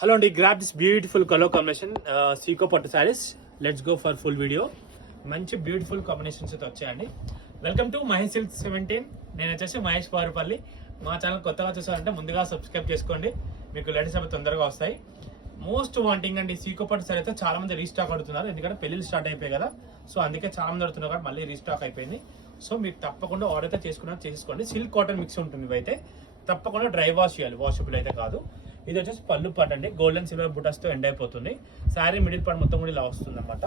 Hello అండి, grab this beautiful colour combination సీకో పట్టు saris. Let's go for full video. మంచి బ్యూటిఫుల్ కాంబినేషన్స్ అయితే వచ్చాయండి. Welcome to Mahesh silk 17. నేను వచ్చేసి మహేష్ పారుపల్లి. మా ఛానల్ కొత్తగా చూసారంటే ముందుగా సబ్స్క్రైబ్ చేసుకోండి, మీకు లేటెస్ట్ అవి తొందరగా వస్తాయి. మోస్ట్ వాంటింగ్ అండి సీకో పట్టు శారీ అయితే చాలా మంది రీస్టాక్ అడుగుతున్నారు, ఎందుకంటే పెళ్లిళ్ళు స్టార్ట్ అయిపోయాయి కదా. సో అందుకే చాలా మంది అడుగుతున్నారు కాబట్టి మళ్ళీ రీస్టాక్ అయిపోయింది. సో మీరు తప్పకుండా ఆర్డర్ అయితే చేసుకోండి. సిల్క్ కాటన్ మిక్స్ ఉంటుంది, ఇవైతే తప్పకుండా డ్రై వాష్ చేయాలి, వాషబుల్ అయితే కాదు. ఇది వచ్చేసి పళ్ళు పాట అండి, గోల్డెన్ సిల్వర్ బుటాస్తో ఎండ్ అయిపోతుంది. శారీ మిడిల్ పార్ట్ మొత్తం కూడా ఇలా వస్తుంది అనమాట.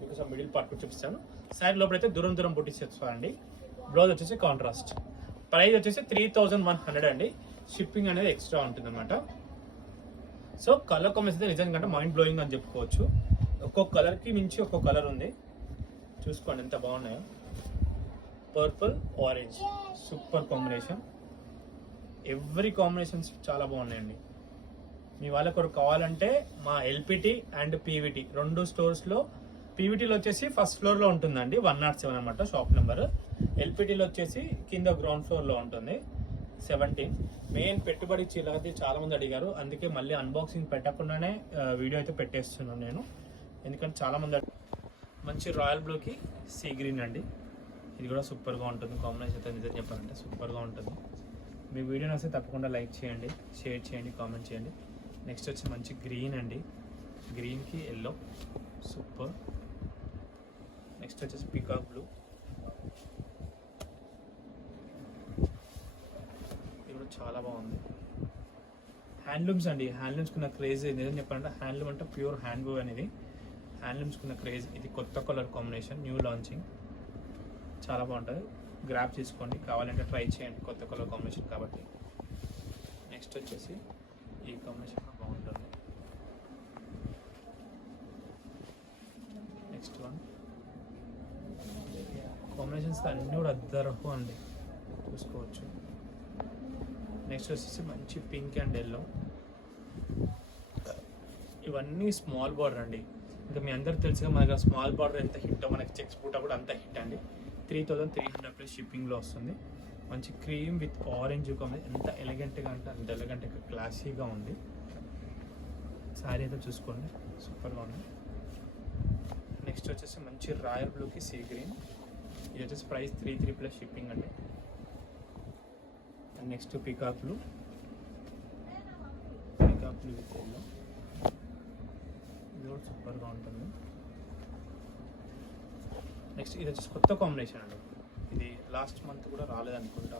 మీకు మిడిల్ పార్ట్ కూడా చూపిస్తాను. శారీ లోపల అయితే దూరం దూరం బుటీస్ ఇస్తారండి. బ్లౌజ్ వచ్చేసి కాంట్రాస్ట్. ప్రైస్ వచ్చేసి 3100 అండి. షిప్పింగ్ అనేది ఎక్స్ట్రా ఉంటుంది అనమాట. సో కలర్ కాంబినేషన్ అయితే నిజంగా మైండ్ బ్లోయింగ్ అని చెప్పుకోవచ్చు. ఒక్కొక్క కలర్కి మించి ఒక్కొక్క కలర్ ఉంది, చూసుకోండి ఎంత బాగున్నాయో. Purple orange super combination. Every combinations చాలా బాగున్నాయండి. మీ వాళ్ళకి కావాలంటే మా ఎల్పిటి అండ్ పీవీటీ రెండు స్టోర్స్లో, పీవీటీలో వచ్చేసి ఫస్ట్ ఫ్లోర్లో ఉంటుందండి, 107 అనమాట షాప్ నెంబర్. ఎల్పిటీలో వచ్చేసి కింద గ్రౌండ్ ఫ్లోర్లో ఉంటుంది, 17. మెయిన్ పెట్టుబడి చీలది చాలా మంది అడిగారు, అందుకే మళ్ళీ అన్బాక్సింగ్ పెట్టకుండానే వీడియో అయితే పెట్టేస్తున్నాను నేను, ఎందుకంటే చాలా మంది. మంచి రాయల్ బ్లూకి సీ గ్రీన్ అండి, ఇది కూడా సూపర్గా ఉంటుంది. కాంబినేషన్ అయితే నిజం చెప్పాలంటే సూపర్గా ఉంటుంది. మీ వీడియోని వస్తే తప్పకుండా లైక్ చేయండి, షేర్ చేయండి, కామెంట్ చేయండి. నెక్స్ట్ వచ్చి మంచి గ్రీన్ అండి, గ్రీన్కి ఎల్లో సూపర్. నెక్స్ట్ వచ్చేసి పీకాక్ బ్లూ, ఇది కూడా చాలా బాగుంది. హ్యాండ్లూమ్స్ అండి, హ్యాండ్లూమ్స్కున్న క్రేజ్ నిజం చెప్పాలంటే, హ్యాండ్లూమ్ అంటే ప్యూర్ హ్యాండ్లూమ్ అనేది, హ్యాండ్లూమ్స్కున్న క్రేజ్. ఇది కొత్త కలర్ కాంబినేషన్, న్యూ లాంచింగ్, చాలా బాగుంటుంది. గ్రాప్ తీసుకోండి, కావాలంటే ట్రై చేయండి, కొత్త కలర్ కాంబినేషన్ కాబట్టి. నెక్స్ట్ వచ్చేసి ఈ కాంబినేషన్ బాగుంటుంది. నెక్స్ట్ వన్ కాంబినేషన్స్ అన్నీ కూడా అద్దరహు అండి, చూసుకోవచ్చు. నెక్స్ట్ వచ్చేసి మంచి పింక్ అండ్ ఎల్లో, ఇవన్నీ స్మాల్ బార్డర్ అండి. ఇంకా మీ అందరికి తెలుసుగా మన దగ్గర స్మాల్ బార్డర్ ఎంత హిట్, మనకి చెక్స్ బూట కూడా అంత హిట్ అండి. 3300 ప్లస్ షిప్పింగ్లో వస్తుంది. మంచి క్రీమ్ విత్ ఆరెంజ్ కాంబినేషన్, ఎంత ఎలిగెంట్గా అంటే అంత ఎలిగెంట్గా క్లాసీగా ఉంది. శారీ అయితే చూసుకోండి, సూపర్గా ఉంది. నెక్స్ట్ వచ్చేసి మంచి రాయల్ బ్లూకి సీ గ్రీన్, ఇది వచ్చేసి ప్రైస్ 33 ప్లస్ షిప్పింగ్ అండి. And next peacock blue with yellow, ఇది కూడా సూపర్గా ఉంటుంది. నెక్స్ట్ ఇది వచ్చేసి కొత్త కాంబినేషన్ అండి, ఇది లాస్ట్ మంత్ కూడా రాలేదనుకుంటా,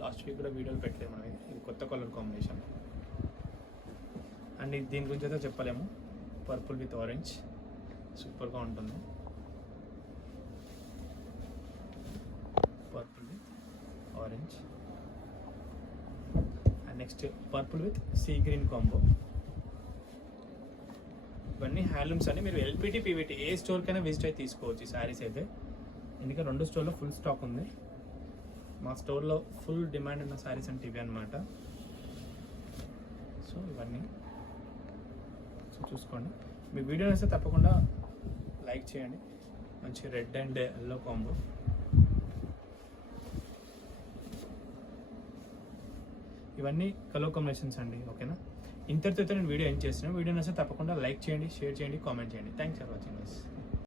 లాస్ట్ వీక్ కూడా వీడియోలు పెట్టలేదు మనం. ఇది కొత్త కలర్ కాంబినేషన్ అండ్ దీని గురించి అయితే చెప్పలేము. పర్పుల్ విత్ ఆరెంజ్ సూపర్గా ఉంటుంది. Purple with orange and next purple with sea green combo. ఇవన్నీ హ్యాండ్లూమ్స్ అండి. మీరు ఎల్పిటి పీవీటీ ఏ స్టోర్కైనా విజిట్ అయితే తీసుకోవచ్చు ఈ శారీస్ అయితే, ఎందుకంటే రెండు స్టోర్లో ఫుల్ స్టాక్ ఉంది. మా స్టోర్లో ఫుల్ డిమాండ్ ఉన్న శారీస్ అంటే ఇవి అనమాట. సో ఇవన్నీ సో చూసుకోండి. మీ వీడియో వస్తే తప్పకుండా లైక్ చేయండి. మంచి రెడ్ అండ్ ఎల్లో కాంబో, ఇవన్నీ కలర్ కాంబినేషన్స్ అండి. ఓకేనా, ఇంతటితో నేను వీడియో ఎండ్ చేస్తున్నాను. వీడియో వస్తే తప్పకుండా లైక్ చేయండి, షేర్ చేయండి, కామెంట్ చేయండి. Thanks for watching this.